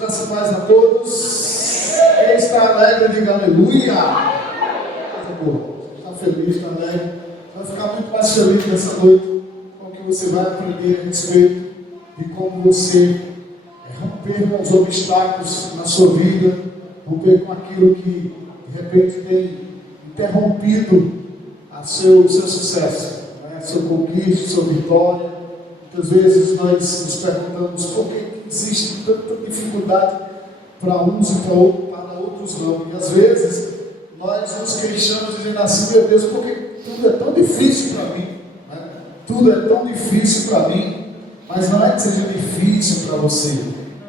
graça e paz a todos. Quem está alegre, diga aleluia. Está feliz, está alegre. Vai ficar muito mais feliz nessa noite com o que você vai aprender a respeito de como você romper com os obstáculos na sua vida, romper com aquilo que de repente tem interrompido o seu sucesso, né? Seu conquista, sua vitória. Muitas vezes nós nos perguntamos por que existe tanta dificuldade para uns e para outros não. E às vezes nós nos queixamos dizendo assim: meu Deus, por que tudo é tão difícil para mim? Né? Tudo é tão difícil para mim, mas não é que seja difícil para você.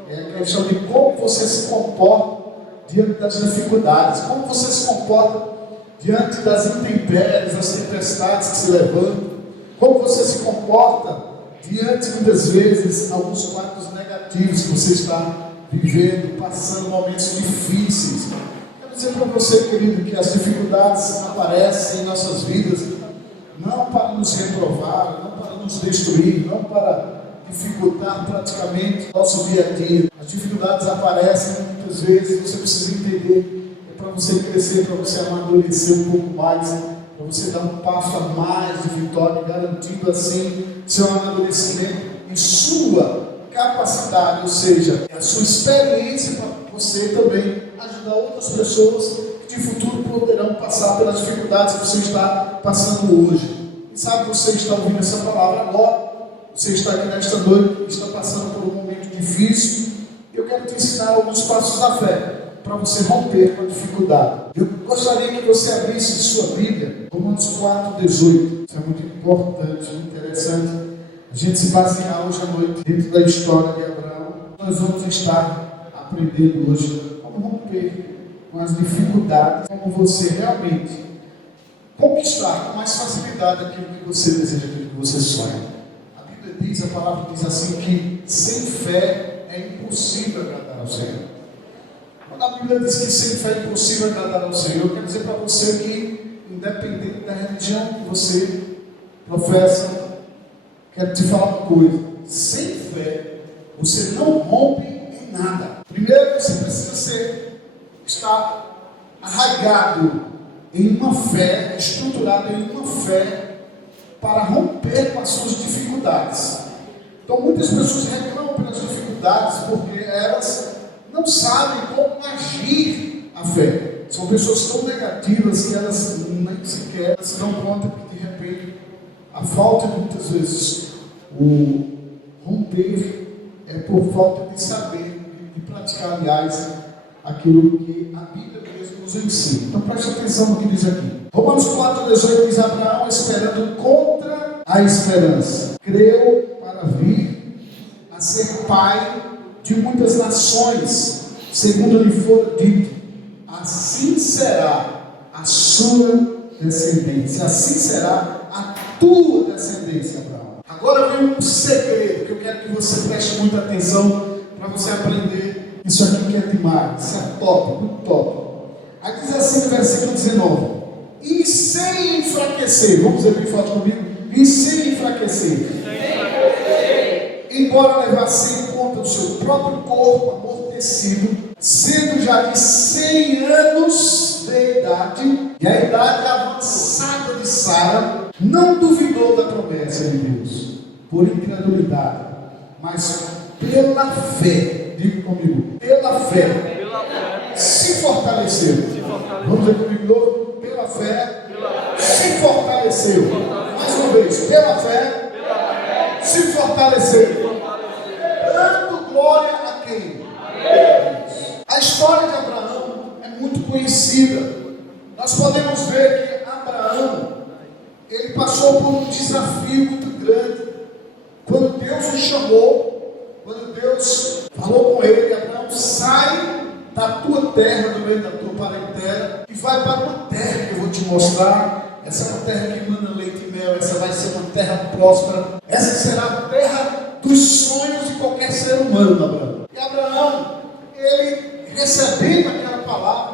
É a questão de como você se comporta diante das dificuldades, como você se comporta diante das intempéries, das tempestades que se levantam, como você se comporta diante, muitas vezes, alguns quadros negativos que você está vivendo, passando momentos difíceis. Quero dizer para você, querido, que as dificuldades aparecem em nossas vidas não para nos reprovar, não para nos destruir, não para dificultar praticamente o nosso dia a dia. As dificuldades aparecem muitas vezes, você precisa entender, é para você crescer, para você amadurecer um pouco mais, para você dar um passo a mais de vitória, garantindo assim seu amadurecimento em sua capacidade, ou seja, a sua experiência para você também ajudar outras pessoas que de futuro poderão passar pelas dificuldades que você está passando hoje. Quem sabe você está ouvindo essa palavra agora, você está aqui nesta noite, está passando por um momento difícil. Eu quero te ensinar alguns passos da fé para você romper com a dificuldade. Eu gostaria que você abrisse sua Bíblia, Romanos 4:18. Isso é muito importante, muito interessante. A gente se basear hoje à noite dentro da história de Abraão. Nós vamos estar aprendendo hoje como romper com as dificuldades, como você realmente conquistar com mais facilidade aquilo que você deseja, aquilo que você sonha. A Bíblia diz, a palavra diz assim, que sem fé é impossível agradar ao Senhor. Quando a Bíblia diz que sem fé é impossível agradar ao Senhor, eu quero dizer para você que, independente da religião que você professa, quero te falar uma coisa: sem fé você não rompe em nada. Primeiro você precisa estar arraigado em uma fé, estruturado em uma fé para romper com as suas dificuldades. Então muitas pessoas reclamam pelas dificuldades porque elas não sabem como agir a fé. São pessoas tão negativas que elas nem sequer se dão conta que de repente a falta de muitas vezes o romper é por falta de saber, de praticar, aliás, aquilo que a Bíblia mesmo nos ensina. Então preste atenção no que diz aqui. Romanos 4:18 diz: Abraão, esperando contra a esperança, creu para vir a ser pai de muitas nações, segundo lhe for dito, assim será a sua descendência, assim será a tua descendência, Abraão. Agora vem um segredo que eu quero que você preste muita atenção para você aprender isso aqui que é demais, isso é top, muito top. Aí diz assim no versículo 19: e sem enfraquecer, vamos dizer bem forte comigo, e sem enfraquecer, embora levasse em conta o seu próprio corpo amortecido, sendo já de 100 anos de idade, e a idade avançada de Sara, não duvidou da promessa de Deus, por incredulidade, mas pela fé, diga comigo, pela fé, se fortaleceu. Vamos dizer comigo de novo: pela fé, se fortaleceu. Mais uma vez, pela fé, se fortaleceu. Dando glória a quem? A história de Abraão é muito conhecida. Nós podemos ver que Abraão, ele passou por um desafio muito grande. Quando Deus o chamou, quando Deus falou com ele: Abraão, sai da tua terra, do meio da tua parentela, e vai para uma terra que eu vou te mostrar. Essa é uma terra que manda leite e mel, essa vai ser uma terra próspera, essa será a terra dos sonhos de qualquer ser humano, Abraão. E Abraão, ele recebendo aquela palavra,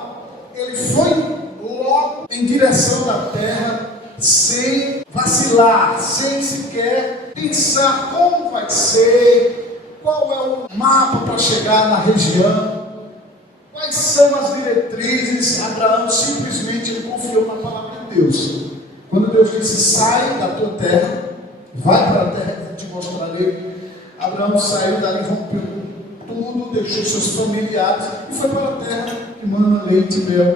ele foi logo em direção da terra, sem vacilar, sem sequer pensar como vai ser, qual é o mapa para chegar na região, quais são as diretrizes. Abraão simplesmente ele confiou na palavra de Deus. Quando Deus disse: sai da tua terra, vai para a terra que eu te mostrarei, Abraão saiu dali, rompeu tudo, deixou seus familiares e foi para a terra que manda leite e mel.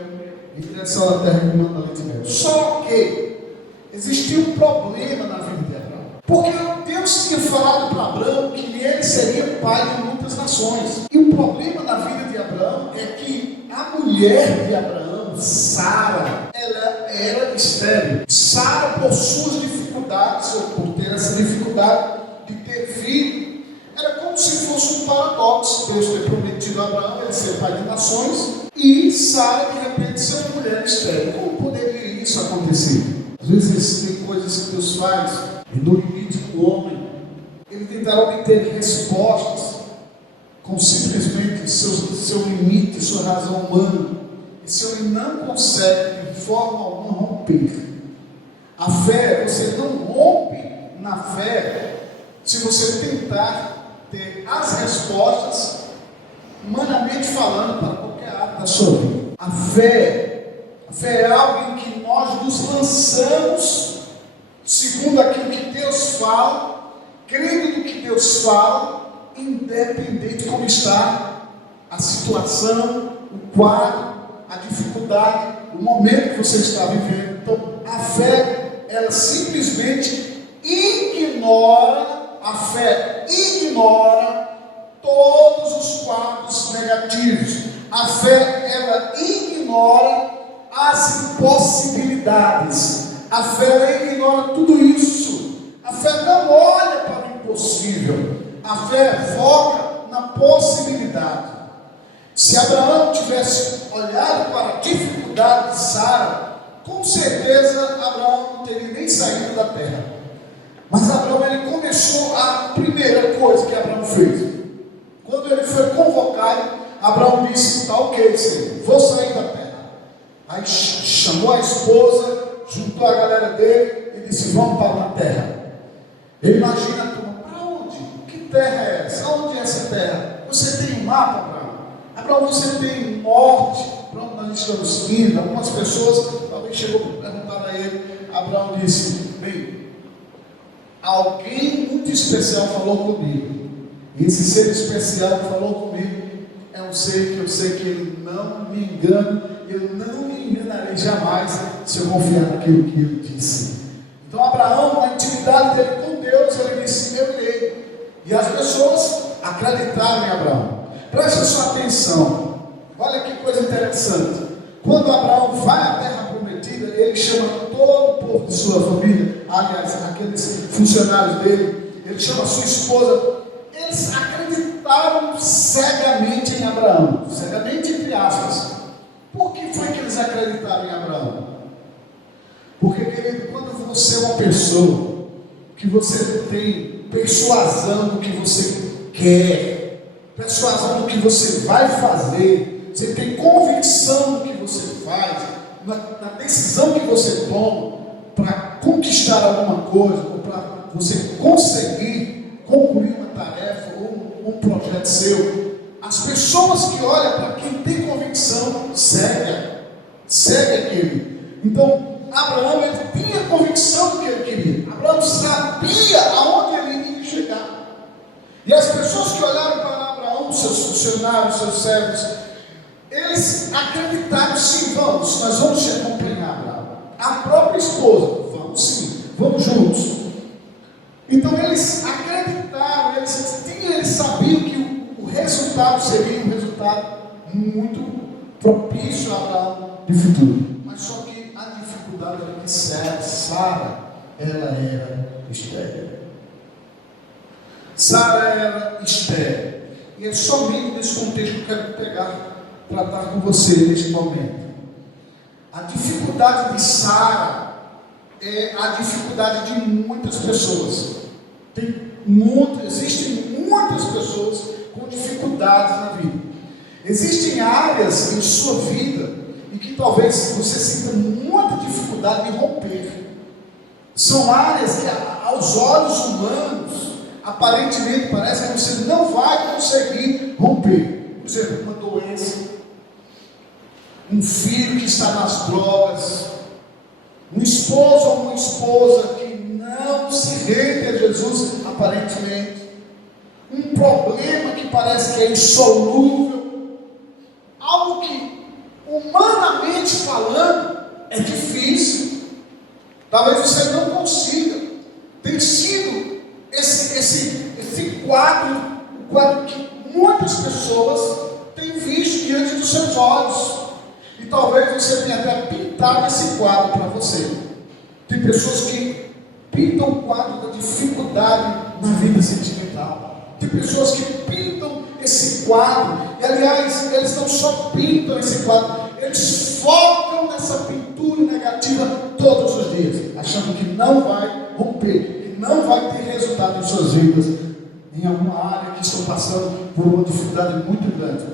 E cresceu a terra que manda leite e mel. Só que existia um problema na vida de Abraão, porque Deus tinha falado para Abraão que ele seria pai de muitas nações. E o problema na vida de Abraão é que a mulher de Abraão, Sara, ela era estéril. Sara, por suas dificuldades, ou por ter essa dificuldade de ter filho, era como se fosse um paradoxo. Deus ter prometido a Abraão ele ser pai de nações e Sara de repente ser uma mulher estéril. Como poderia isso acontecer? Às vezes tem coisas que Deus faz e no limite do homem ele tentará obter respostas com simplesmente seu limite, sua razão humana. E se ele não consegue de forma alguma romper a fé, você não rompe na fé se você tentar ter as respostas humanamente falando para qualquer área da sua vida. A fé é algo em que nós nos lançamos segundo aquilo que Deus fala, crendo no que Deus fala, independente de como está a situação, o quadro, a dificuldade, o momento que você está vivendo. Então, a fé, ela simplesmente ignora, a fé ignora todos os quadros negativos. A fé, ela ignora as impossibilidades. A fé, ela ignora tudo isso. A fé não olha para o impossível. A fé foca na possibilidade. Se Abraão tivesse olhado para a dificuldade de Sara, com certeza Abraão não teria nem saído da terra. Mas Abraão, ele começou a primeira coisa que Abraão fez. Quando ele foi convocado, Abraão disse: tá ok, Senhor, vou sair da terra. Aí chamou a esposa, juntou a galera dele e disse: vamos para uma terra. Ele imagina a turma: para onde? Que terra é essa? Onde é essa terra? Você tem um mapa, Abraão? Abraão, você tem um norte? Para onde nós estamos indo? Algumas pessoas talvez chegou para perguntar a ele. Abraão disse: bem, alguém muito especial falou comigo. E esse ser especial que falou comigo é um ser que eu sei que ele não me engana. Eu não me enganarei jamais se eu confiar naquilo que ele disse. Então Abraão, na intimidade dele com Deus, ele disse: eu irei. E as pessoas acreditaram em Abraão. Preste sua atenção. Olha que coisa interessante. Quando Abraão vai à terra prometida, ele chama todo o povo de sua família, aliás, aqueles funcionários dele, ele chama a sua esposa. Eles acreditaram cegamente em Abraão, cegamente entre aspas. Por que foi que eles acreditaram em Abraão? Porque, querido, quando você é uma pessoa que você tem persuasão do que você quer, persuasão do que você vai fazer, você tem convicção do que você faz, na decisão que você toma para conquistar alguma coisa, ou para você conseguir concluir uma tarefa ou um projeto seu, as pessoas que olham para quem tem convicção segue aquele. Então Abraão, ele tinha convicção do que ele queria. Abraão sabia aonde ele iria chegar. E as pessoas que olharam para Abraão, seus funcionários, seus servos, eles acreditaram: sim, nós vamos te acompanhar, Abraão. A própria esposa: vamos sim, vamos juntos. Então eles acreditaram, eles sabiam que o resultado seria um resultado muito propício a Abraão de futuro. Mas só que a dificuldade era que Sara, ela era estéril. Sara era estéril. E é somente nesse contexto que eu quero tratar com você neste momento. A dificuldade de Sara é a dificuldade de muitas pessoas. Existem muitas pessoas com dificuldades na vida. Existem áreas em sua vida em que talvez você sinta muita dificuldade de romper. São áreas que aos olhos humanos aparentemente parece que você não vai conseguir romper. Por exemplo, uma doença, um filho que está nas drogas, um esposo ou uma esposa que não se rende a Jesus aparentemente, um problema que parece que é insolúvel, algo que humanamente falando é difícil, talvez você não consiga. Tem sido esse quadro, o quadro que muitas pessoas têm visto diante dos seus olhos, e talvez você tenha até pintado esse quadro para você. Tem pessoas que pintam o quadro da dificuldade na vida sentimental, tem pessoas que pintam esse quadro, e aliás, eles não só pintam esse quadro, eles focam nessa pintura negativa todos os dias, achando que não vai romper, que não vai ter resultado em suas vidas, em alguma área que estão passando por uma dificuldade muito grande.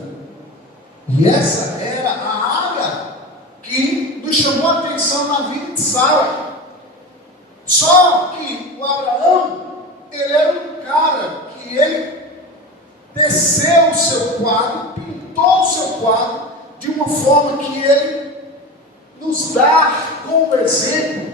E essa era a área que nos chamou a atenção na vida de Sara. Só que o Abraão, ele era um cara que ele desceu o seu quadro, pintou o seu quadro de uma forma que ele nos dá como exemplo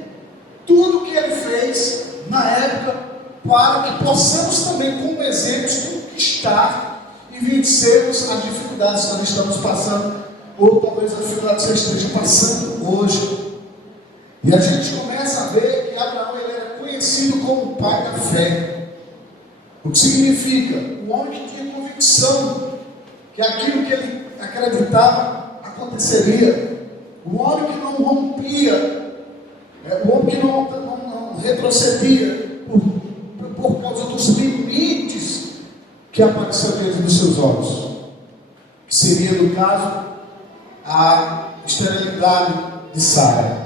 tudo que ele fez na época, para que possamos também, como exemplos, conquistar e vencermos as dificuldades que nós estamos passando, ou talvez as dificuldades que você esteja passando hoje. E a gente começa a ver que Abraão, ele era conhecido como o pai da fé. O que significa? Um homem que tinha convicção que aquilo que ele acreditava aconteceria. Um homem que não rompia, um homem que não retrocedia por causa dos limites que apareceu dentro dos seus olhos, que seria, no caso, a esterilidade de Sara.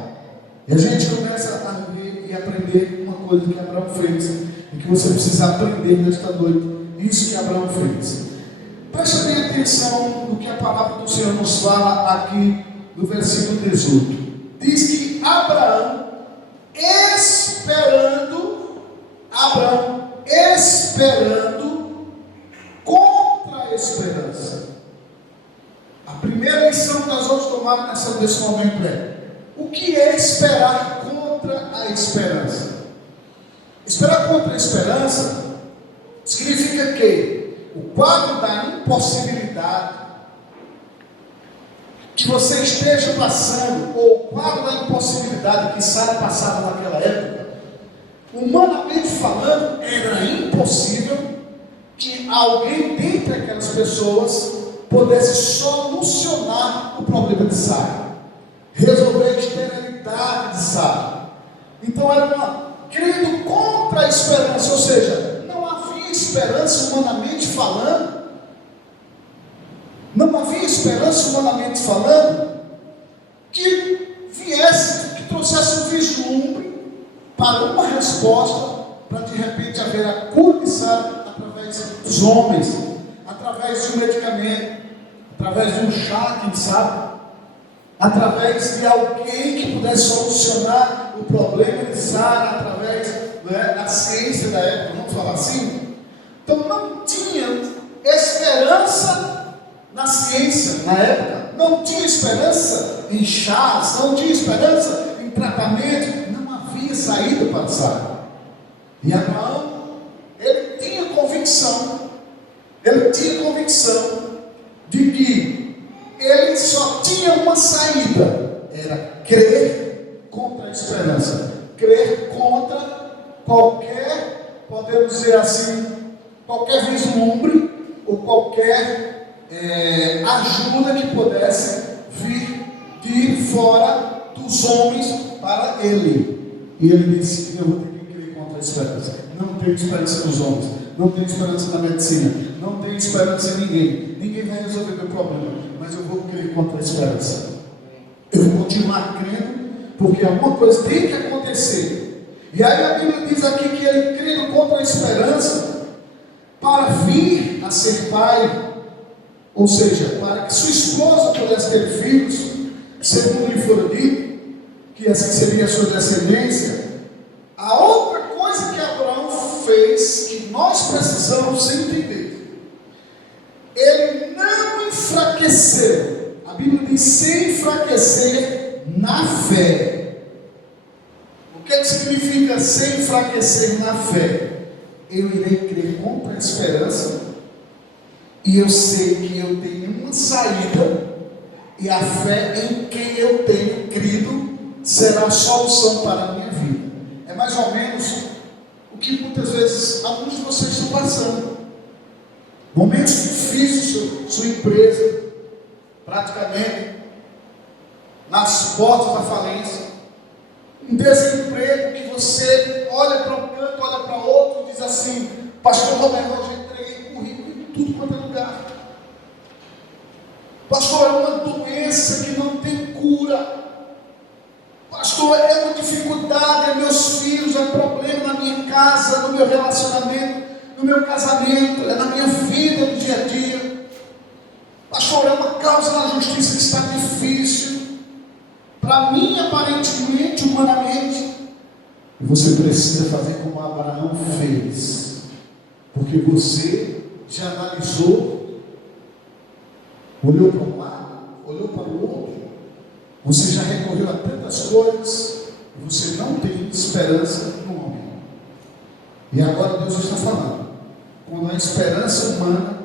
E a gente começa a ver e aprender uma coisa que Abraão fez, e que você precisa aprender nesta noite, isso que Abraão fez. Preste bem atenção no que a palavra do Senhor nos fala aqui no versículo 18. Diz que Abraão esperando contra a esperança. A primeira lição que nós vamos tomar nesse momento é: o que é esperar contra a esperança? Esperar contra a esperança significa que o quadro da impossibilidade que você esteja passando, ou o quadro da impossibilidade que Sara passava naquela época, humanamente falando, era impossível que alguém dentre aquelas pessoas pudesse solucionar o problema de Sara, resolver a esterilidade de Sara. Então era crendo contra a esperança, ou seja, não havia esperança humanamente falando. Não havia esperança humanamente falando que viesse, que trouxesse um vislumbre para uma resposta, para de repente haver a cura de Sara através dos homens, através de um medicamento, através de um chá, quem sabe, através de alguém que pudesse solucionar o problema de Sara, através da ciência da época, vamos falar assim. Então não tinha esperança na ciência, na época, não tinha esperança em chás, não tinha esperança em tratamento, não havia saída para Sara. E Abraão, ele tinha convicção de que ele só tinha uma saída, era crer contra a esperança, crer contra qualquer, podemos dizer assim, qualquer vislumbre ou qualquer ajuda que pudesse vir de fora dos homens para ele. E ele disse: eu vou ter que crer contra a esperança. Não tenho esperança nos homens, não tenho esperança na medicina, não tenho esperança em ninguém vai resolver meu problema, mas eu vou crer contra a esperança. Eu vou continuar crendo, porque alguma coisa tem que acontecer. E aí a Bíblia diz aqui que ele creu contra a esperança para vir a ser pai, ou seja, para que sua esposa pudesse ter filhos, segundo lhe fora dito, que assim seria a sua descendência. A outra coisa que Abraão fez, que nós enfraqueceu. A Bíblia diz sem enfraquecer na fé. O que significa sem enfraquecer na fé? Eu irei crer contra a esperança, e eu sei que eu tenho uma saída, e a fé em quem eu tenho crido será a solução para a minha vida. É mais ou menos o que muitas vezes alguns de vocês estão passando. Momentos difíceis, sua empresa praticamente nas portas da falência, um desemprego que você olha para um canto, olha para outro e diz assim: pastor Roberto, eu já entreguei currículo em tudo quanto é lugar. Pastor, é uma doença que não tem cura. Pastor, é uma dificuldade, é meus filhos, é problema na minha casa, no meu relacionamento, no meu casamento, é na minha vida, no dia a dia. Pastor, é uma causa na justiça que está difícil para mim, aparentemente, humanamente. E você precisa fazer como Abraão fez, porque você já analisou, olhou para um lado, olhou para o outro, você já recorreu a tantas coisas, e você não tem esperança no homem. E agora Deus está falando, quando a esperança humana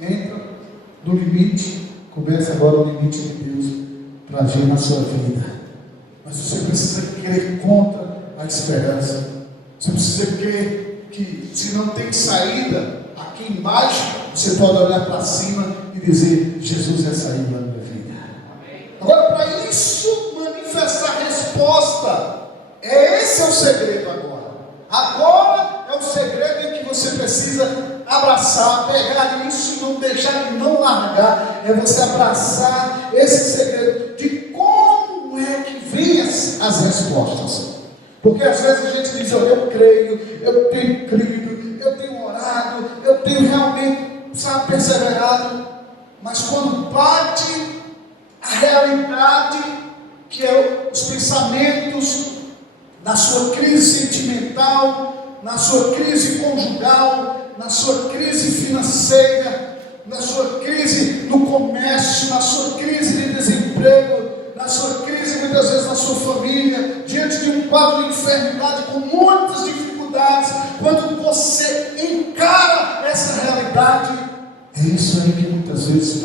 entra no limite, começa agora o limite de Deus para agir na sua vida. Mas você precisa crer contra a esperança. Você precisa crer que se não tem saída aqui embaixo, você pode olhar para cima e dizer: Jesus é a saída da minha vida. Agora, para isso manifestar a resposta, esse é o segredo agora. Agora é o segredo em que você precisa abraçar, pegar isso e não deixar, e não largar. É você abraçar esse segredo de como é que vem as respostas. Porque às vezes a gente diz: eu creio, eu tenho crido, eu tenho orado, eu tenho realmente, perseverado. Mas quando bate a realidade, que é os pensamentos, na sua crise sentimental, na sua crise conjugal, na sua crise financeira, na sua crise no comércio, na sua crise de desemprego, na sua crise muitas vezes na sua família, diante de um quadro de enfermidade com muitas dificulddes, quando você encara essa realidade, é isso aí que muitas vezes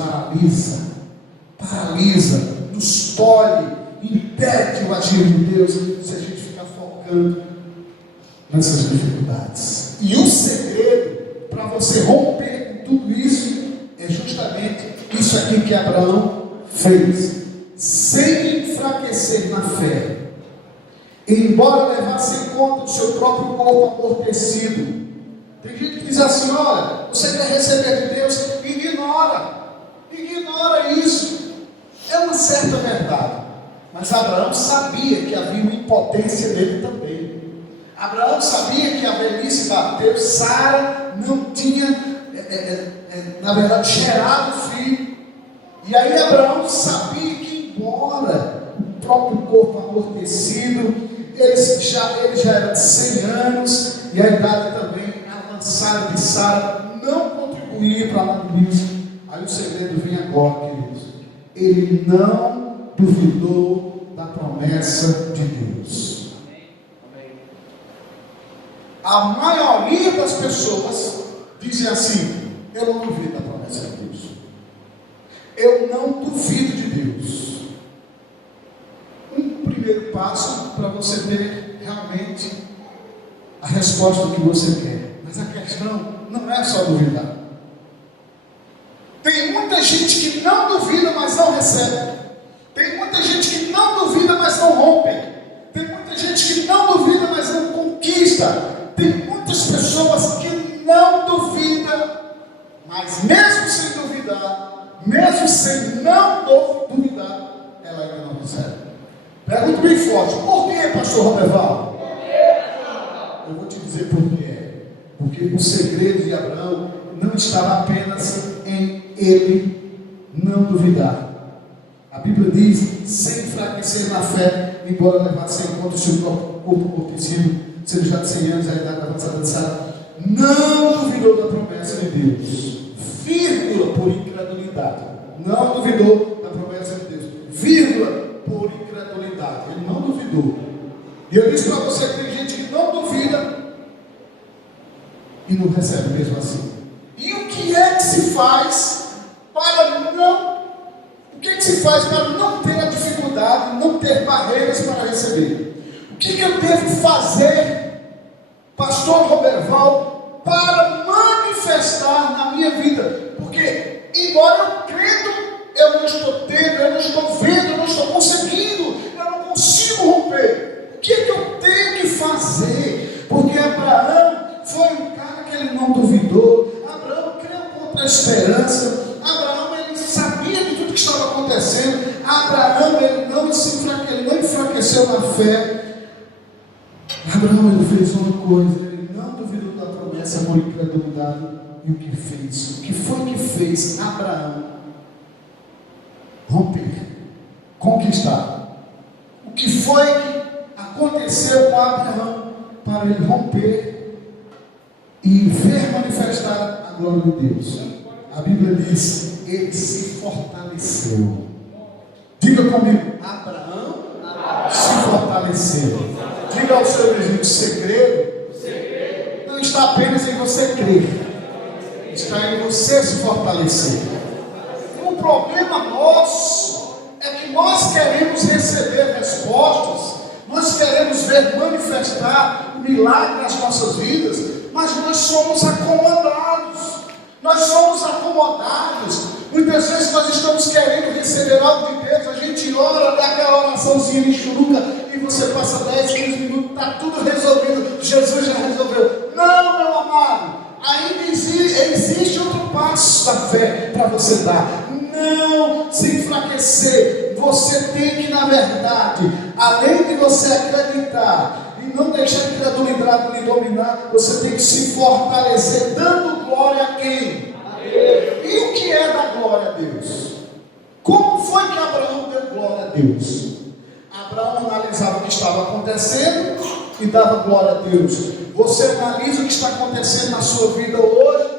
paralisa, nos tolhe, impede o agir de Deus, se a gente ficar focando nessas dificuldades. E o segredo para você romper com tudo isso é justamente isso aqui que Abraão fez, sem enfraquecer na fé, embora levasse em conta o seu próprio corpo amortecido. Tem gente que diz assim: olha, você quer receber de Deus, ignora isso. É uma certa verdade, mas Abraão sabia que havia uma impotência nele também. Abraão sabia que a velhice bateu, Sara não tinha, na verdade, gerado filho. E aí Abraão sabia que, embora o próprio corpo amortecido, ele já era de 100 anos, e a idade também avançada de Sara não contribuía para nada disso. Aí o segredo vem agora, queridos. Ele não duvidou da promessa de Deus. A maioria das pessoas dizem assim: eu não duvido da promessa de Deus, eu não duvido de Deus. Um primeiro passo para você ter realmente a resposta do que você quer. Mas a questão não é só duvidar. Tem muita gente que não duvida, mas não recebe. Tem muita gente que não duvida, mas não rompe. Tem muita gente que não duvida, mas não conquista. Tem muitas pessoas que não duvidam, mas mesmo sem duvidar, mesmo sem não duvidar, ela ainda não recebe. Pergunta bem forte: por que, pastor Roberval? Eu vou te dizer por quê. Porque o segredo de Abraão não estava apenas em ele não duvidar. A Bíblia diz: sem enfraquecer na fé, embora levasse em conta o seu corpo amortecido, sendo já de 100 anos, a idade avançada de Sara, não duvidou da promessa de Deus, vírgula, por incredulidade. Não duvidou da promessa de Deus. Vírgula, por incredulidade. Ele não duvidou. E eu disse para você que tem gente que não duvida e não recebe mesmo assim. E o que é que se faz para não... O que é que se faz para não ter a dificuldade, não ter barreiras para receber? O que eu devo fazer, pastor Roberval, para manifestar na minha vida? Porque, embora eu crendo, eu não estou tendo, eu não estou vendo, eu não estou conseguindo, eu não consigo romper. O que eu tenho que fazer? Porque Abraão foi um cara que ele não duvidou. Abraão creu contra a esperança. Abraão, ele sabia de tudo que estava acontecendo. Abraão, ele não enfraqueceu na fé. Abraão, ele fez uma coisa, ele não duvidou da promessa, por incredulidade. E o que fez? O que foi que fez Abraão romper, conquistar? O que foi que aconteceu com Abraão para ele romper e ver manifestar a glória de Deus? A Bíblia diz: ele se fortaleceu. Diga comigo: Abraão se fortaleceu. Diga ao seu vizinho: o segredo não está apenas em você crer, está em você se fortalecer. O problema nosso é que nós queremos receber respostas, nós queremos ver manifestar milagre nas nossas vidas, mas nós somos acomodados. Nós somos acomodados. Muitas vezes nós estamos querendo receber algo de Deus, a gente ora, dá aquela oraçãozinha de churuca, e você passa 10, 15 minutos, está tudo resolvido, Jesus já resolveu. Não, meu amado, ainda existe outro passo da fé para você dar. Não se enfraquecer. Você tem que, na verdade, além de você acreditar e não deixar a incredulidade lhe dominar, você tem que se fortalecer, dando glória a quem? A Deus. E o que é dar glória a Deus? Como foi que Abraão deu glória a Deus? Abraão analisava o que estava acontecendo e dava glória a Deus. Você analisa o que está acontecendo na sua vida hoje,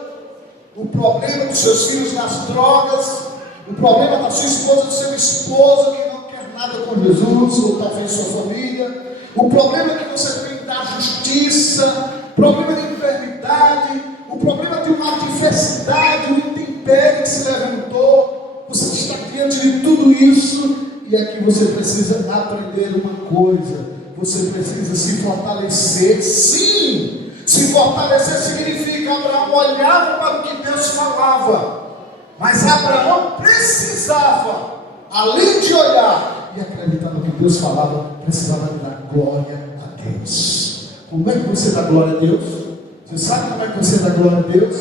o problema dos seus filhos nas drogas, o problema da sua esposa, do seu esposo que não quer nada com Jesus, ou talvez sua família, o problema que você tem da justiça, o problema de enfermidade, o problema de uma adversidade, um intempério que se levantou. Você está diante de tudo isso, e aqui você precisa aprender uma coisa: você precisa se fortalecer. Sim, se fortalecer significa Abraão olhava para o que Deus falava, mas Abraão precisava, além de olhar e acreditar no que Deus falava, precisava dar glória a Deus. Como é que você dá glória a Deus? Você sabe como é que você dá glória a Deus?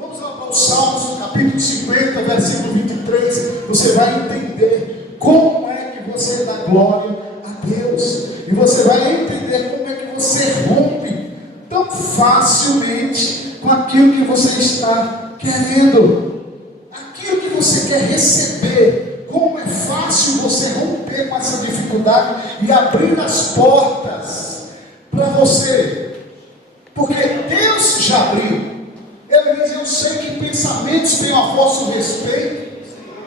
Vamos lá para o Salmos, capítulo 50, versículo 23. Você vai entender como é que você dá glória a Deus. E você vai entender como é que você rompe tão facilmente com aquilo que você está querendo, aquilo que você quer receber. Como é fácil você romper com essa dificuldade e abrir as portas para você, porque Deus já abriu. Ele diz: eu sei que pensamentos tenho a vosso respeito,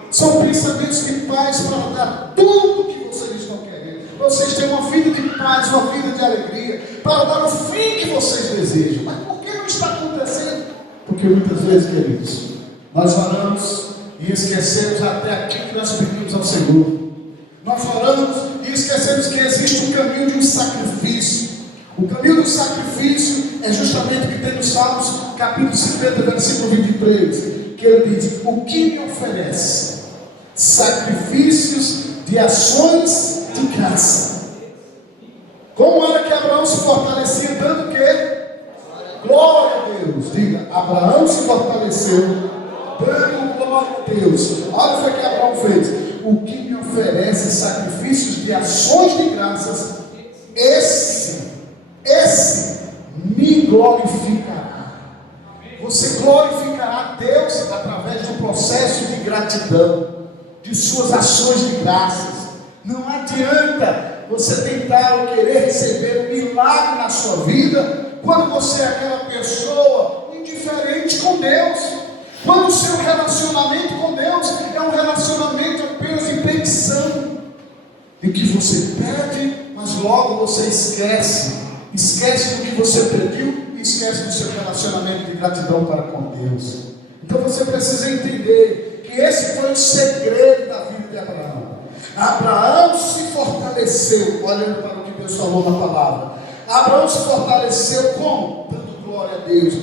são pensamentos de paz para dar tudo o que vocês estão querendo. Vocês têm uma vida de paz, uma vida de alegria, para dar o fim que vocês desejam. Mas por que não está acontecendo? Porque muitas vezes, queridos, nós oramos e esquecemos até aquilo que nós pedimos ao Senhor. Nós oramos e esquecemos que existe um caminho de um sacrifício. O caminho do sacrifício é justamente o que tem no Salmos, capítulo 50, versículo 23, que ele diz: o que me oferece? Sacrifícios de ações de graça. Como era que Abraão se fortalecia dando o quê? Glória a Deus. Diga: Abraão se fortaleceu dando glória a Deus. Olha o que Abraão fez: o que me oferece sacrifícios de ações de graças, esse me glorificará. Você glorificará a Deus através do processo de gratidão, de suas ações de graças. Não adianta você tentar ou querer receber um milagre na sua vida quando você é aquela pessoa indiferente com Deus. Quando o seu relacionamento com Deus é um relacionamento apenas de petição, em que você pede, mas logo você esquece do que você pediu e esquece do seu relacionamento de gratidão para com Deus. Então você precisa entender que esse foi o segredo da vida de Abraão. Abraão se fortaleceu, olhando para o que Deus falou na palavra. Abraão se fortaleceu como? Dando glória a Deus,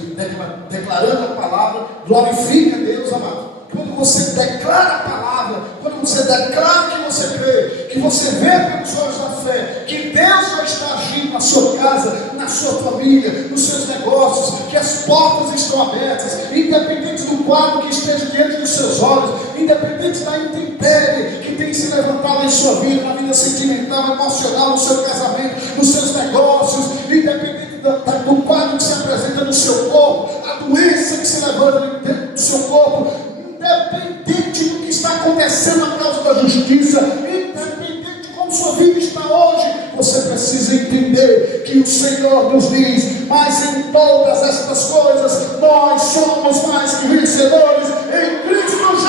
declarando a palavra. Glorifica a Deus, amado. Quando você declara a palavra, quando você declara que você crê, que você vê pelos olhos da fé, que Deus já está agindo na sua casa, na sua família, nos seus negócios, que as portas estão abertas, independente do quadro que esteja diante dos seus olhos, independente da intempérie que tem se levantado em sua vida, na vida sentimental, emocional, no seu casamento, nos seus negócios, independente do quadro que se apresenta no seu corpo, a doença que se levanta dentro do seu corpo, independente do que está acontecendo na causa da justiça, independente de como sua vida está hoje, você precisa entender que o Senhor nos diz: mas em todas estas coisas nós somos mais que vencedores em Cristo Jesus.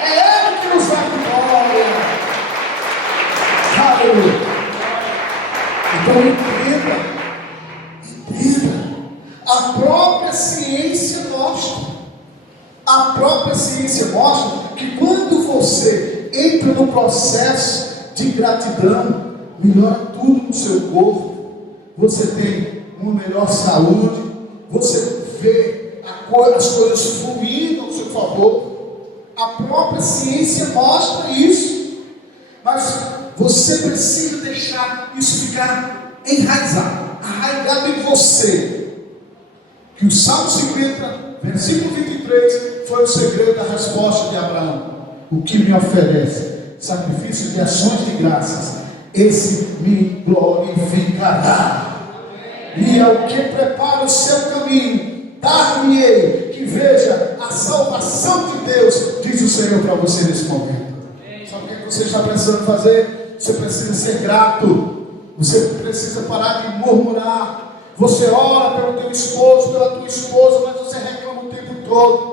É Ele que nos dá vitória. Aleluia. Então entenda, a própria ciência mostra que quando você entra no processo de gratidão, melhora tudo no seu corpo, você tem uma melhor saúde, você vê as coisas fluindo ao seu favor. A própria ciência mostra isso, mas você precisa deixar isso ficar arraigado em você. Que o Salmo 50, versículo 23, foi o segredo da resposta de Abraão. O que me oferece sacrifício de ações de graças, esse me glorificará. E ao que prepara o seu caminho, dar-me-ei que veja a salvação de Deus, diz o Senhor para você nesse momento. Sabe o que você está precisando fazer? Você precisa ser grato. Você precisa parar de murmurar. Você ora pelo teu esposo, pela tua esposa, mas você reclama o tempo todo.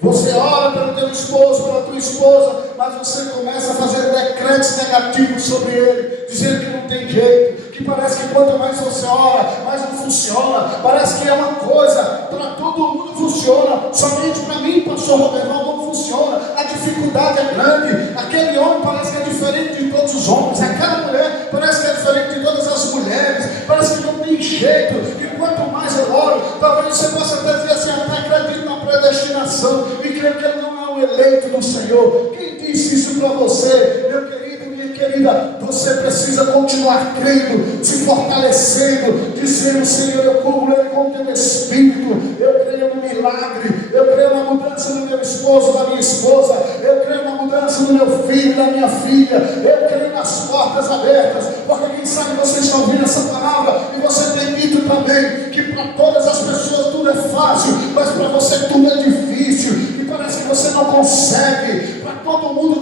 Você ora pelo teu esposo, pela tua esposa, mas você começa a fazer decretos negativos sobre ele, dizendo que não tem jeito, que parece que quanto mais você ora, mais não funciona. Parece que é uma coisa, para todo mundo funciona, somente para mim, pastor Roberto, não funciona. A dificuldade é grande. Aquele homem parece que é diferente de todos os homens, aquela mulher parece que é diferente de todas as mulheres, parece que não tem jeito. E quanto mais eu oro, talvez você possa até dizer assim: até acredito na predestinação e creio que ele não é um eleito do Senhor. Quem disse isso para você, meu querido, minha querida? Você precisa continuar crendo, se fortalecendo, dizendo: Senhor, eu cubro ele com o teu Espírito, eu creio no milagre, eu creio na mudança do meu esposo, da minha esposa, eu creio na mudança do meu filho, da minha filha, eu creio nas portas abertas, porque quem sabe você está ouvindo essa palavra e você tem dito também que para todas as pessoas tudo é fácil, mas para você tudo é difícil, e parece que você não consegue. Para todo mundo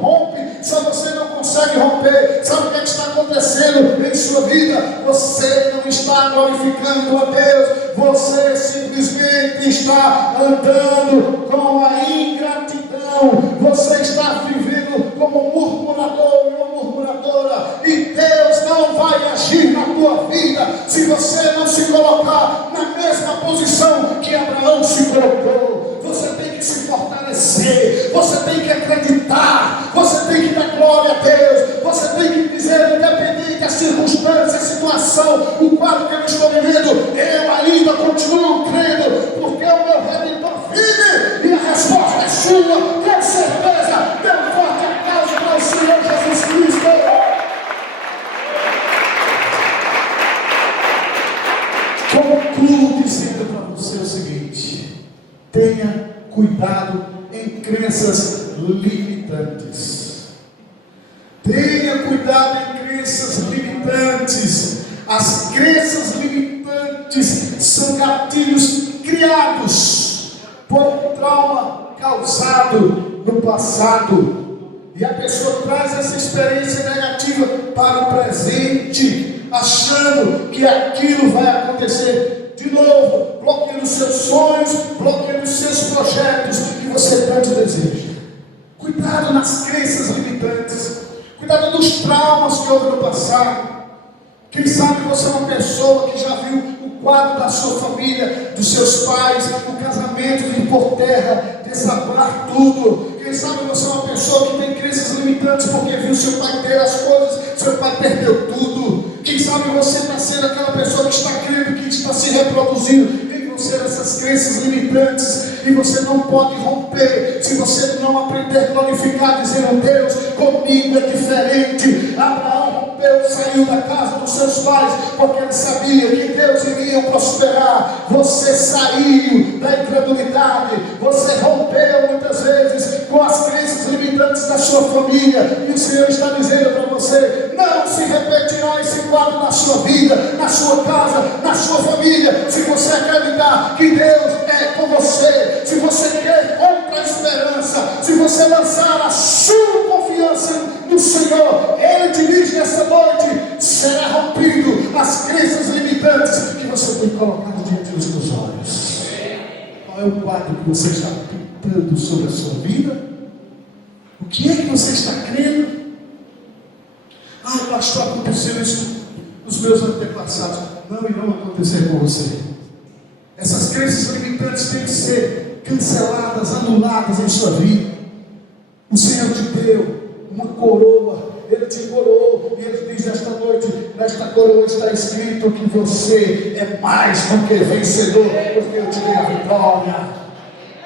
rompe, só você não consegue romper. Sabe o que está acontecendo em sua vida? Você não está glorificando a Deus, você simplesmente está andando com a ingratidão, você está vivendo como um murmurador e uma murmuradora, e Deus não vai agir na tua vida se você não se colocar na mesma posição que Abraão se colocou. Você tem que se fortalecer, você tem que acreditar, você tem que dar glória a Deus, você tem que dizer, independente da circunstância, a situação, o quadro que eu estou vivendo, eu ainda continuo crendo, porque o meu Redentor vive, e a resposta é sua, com certeza. Dê um forte aplauso para o Senhor Jesus Cristo. Concluo dizendo para você o seguinte: tenha cuidado em crenças limitantes. Tenha cuidado em crenças limitantes. As crenças limitantes são gatilhos criados por um trauma causado no passado. E a pessoa traz essa experiência negativa para o presente, achando que aquilo vai acontecer de novo, bloqueando seus sonhos, dos traumas que houve no passado. Quem sabe você é uma pessoa que já viu o quadro da sua família, dos seus pais, o casamento vir por terra, desabar tudo. Quem sabe você é uma pessoa que tem crenças limitantes porque viu seu pai ter as coisas, seu pai perdeu tudo. Quem sabe você está sendo aquela pessoa que está crendo, que está se reproduzindo em você essas crenças limitantes, e você não pode romper se você não aprender a glorificar, dizendo: Deus, comigo é diferente. Abraão rompeu, saiu da casa dos seus pais, porque ele sabia que Deus iria prosperar. Você saiu da incredulidade, você rompeu muitas vezes com as crenças limitantes da sua família, e o Senhor está dizendo para você: não se repetirá esse quadro na sua vida, na sua casa, na sua família, se você acreditar que Deus é com você, se você quer contra a esperança, se você lançar a sua confiança no Senhor. Ele te diz nessa noite: será rompido as crenças limitantes que você tem colocado diante dos seus olhos. Qual é o quadro que você está pintando sobre a sua vida? O que é que você está crendo? Pastor, aconteceu isso nos meus antepassados. Não irão acontecer com você. Essas crenças limitantes têm que ser canceladas, anuladas em sua vida. O Senhor te deu uma coroa, Ele te coroou, e Ele diz esta noite: nesta coroa está escrito que você é mais do que vencedor, porque eu te dei a vitória.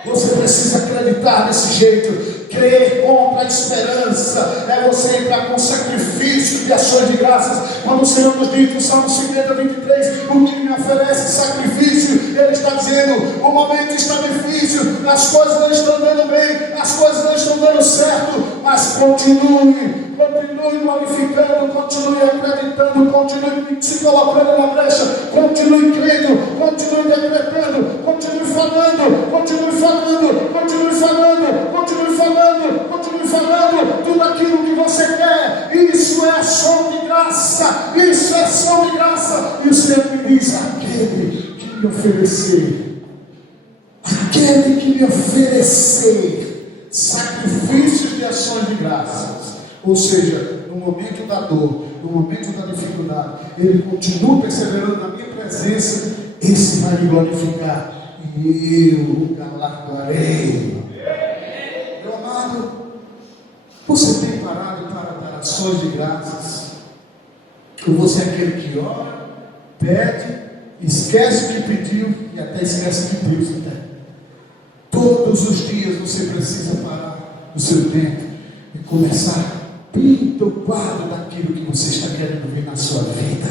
Você precisa acreditar desse jeito. Crer contra a esperança é você entrar com sacrifício de ações de graças. Quando o Senhor nos diz no Salmo 50, 23, o que me oferece sacrifício, Ele está dizendo: o momento está difícil, as coisas não estão dando bem, as coisas não estão dando certo, mas continue glorificando, continue acreditando, continue se colocando na brecha, continue crendo, continue decretando, continue falando, tudo aquilo que você quer. Isso é ação de graça, isso é ação de graça. E o Senhor me diz: aquele que me oferecer sacrifícios de ações de graças, ou seja, no momento da dor, no momento da dificuldade, ele continua perseverando na minha presença, esse vai me glorificar, e eu o galardoarei. Meu amado, você tem parado para dar ações de graças? Ou você é aquele que ora, pede, esquece o que pediu e até esquece o que Deus tem? Todos os dias você precisa parar o seu tempo e começar. Pinta o quadro daquilo que você está querendo ver na sua vida.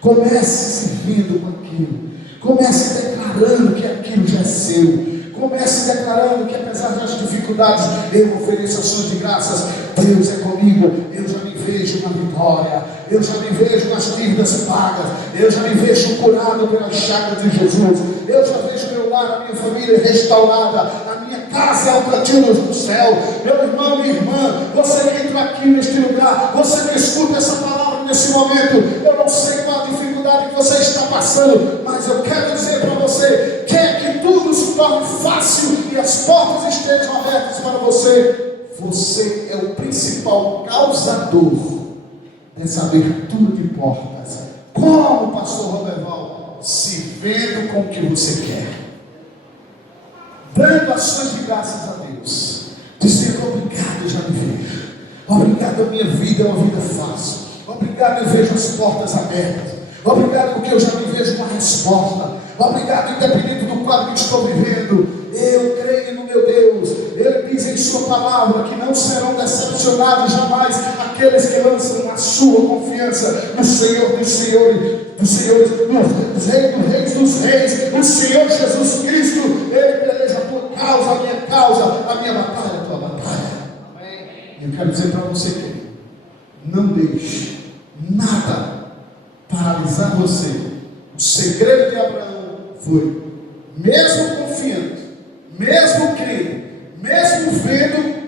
Comece se vendo com aquilo. Comece declarando que aquilo já é seu. Comece declarando que apesar das dificuldades, eu ofereço ações de graças. Deus é comigo. Eu já me vejo na vitória. Eu já me vejo nas dívidas pagas. Eu já me vejo curado pelas chagas de Jesus. Eu já vejo meu lar, a minha família restaurada. A minha casa é um cantinho do céu. Meu irmão, minha irmã, você que entra aqui neste lugar, você que escuta essa palavra nesse momento, eu não sei qual a dificuldade que você está passando, mas eu quero dizer para você: quer que tudo se torne fácil e as portas estejam abertas para você. Você é o principal causador dessa abertura de portas. Como, pastor Roberval? Se vendo com o que você quer, dando ações de graças a Deus, dizendo: obrigado, já me vejo. Obrigado, a minha vida é uma vida fácil. Obrigado, eu vejo as portas abertas. Obrigado, porque eu já me vejo uma resposta. Obrigado, independente do quadro que estou vivendo, eu creio no meu Deus. Ele diz em sua palavra que não serão decepcionados jamais aqueles que lançam a sua confiança no Senhor dos senhores, dos reis dos reis, o Senhor Jesus Cristo. Ele peleja a tua causa, a minha causa, a minha batalha, a tua batalha. E eu quero dizer para você que não deixe nada paralisar você. O segredo de Abraão foi, mesmo confiante, mesmo crendo, mesmo vendo,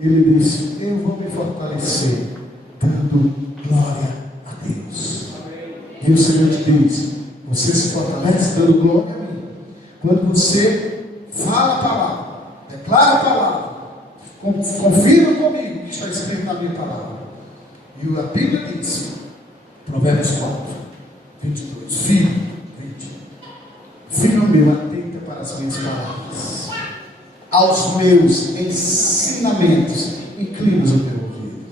ele disse: eu vou me fortalecer dando glória a Deus. E o Senhor te diz: você se fortalece dando glória a mim quando você fala a palavra, declara a palavra, confirma comigo o que está escrito na minha palavra. E a Bíblia diz, Provérbios 4, 22, filho meu, atenta para as minhas palavras, aos meus ensinamentos, inclina o teu ouvido.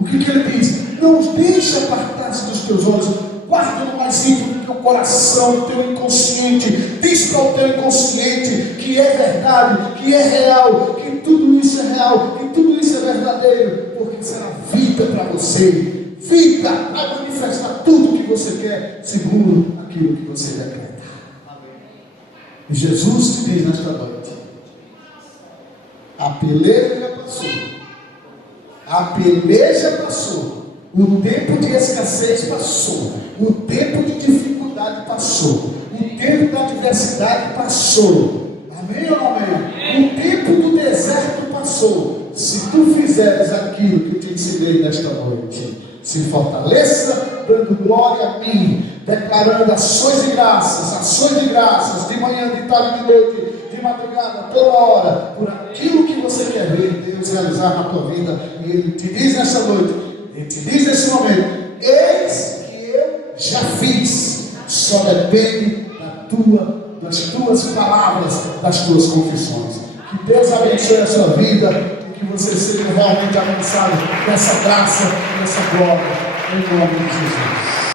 O que ele diz? Não os deixe apartar-se dos teus olhos, guarda no mais íntimo do teu coração, do teu inconsciente. Diz para o teu inconsciente que é verdade, que é real, que tudo isso é real, que tudo isso é verdadeiro, porque será vida para você, vida para manifestar tudo que você quer, segundo aquilo que você decreta. E Jesus te diz nesta noite: a peleja já passou, a peleja passou, o tempo de escassez passou, o tempo de dificuldade passou, o tempo da adversidade passou. Amém ou não amém? O tempo do deserto passou. Se tu fizeres aquilo que eu te ensinei nesta noite, se fortaleça, dando glória a mim, declarando ações de graças, de manhã, de tarde, de noite, de madrugada, toda hora, por aquilo que você quer ver Deus realizar na tua vida. E Ele te diz nessa noite, Ele te diz nesse momento: eis que eu já fiz, só depende das tuas palavras, das tuas confissões. Que Deus abençoe a sua vida e que você seja realmente alcançado nessa graça, nessa glória, em nome de Jesus.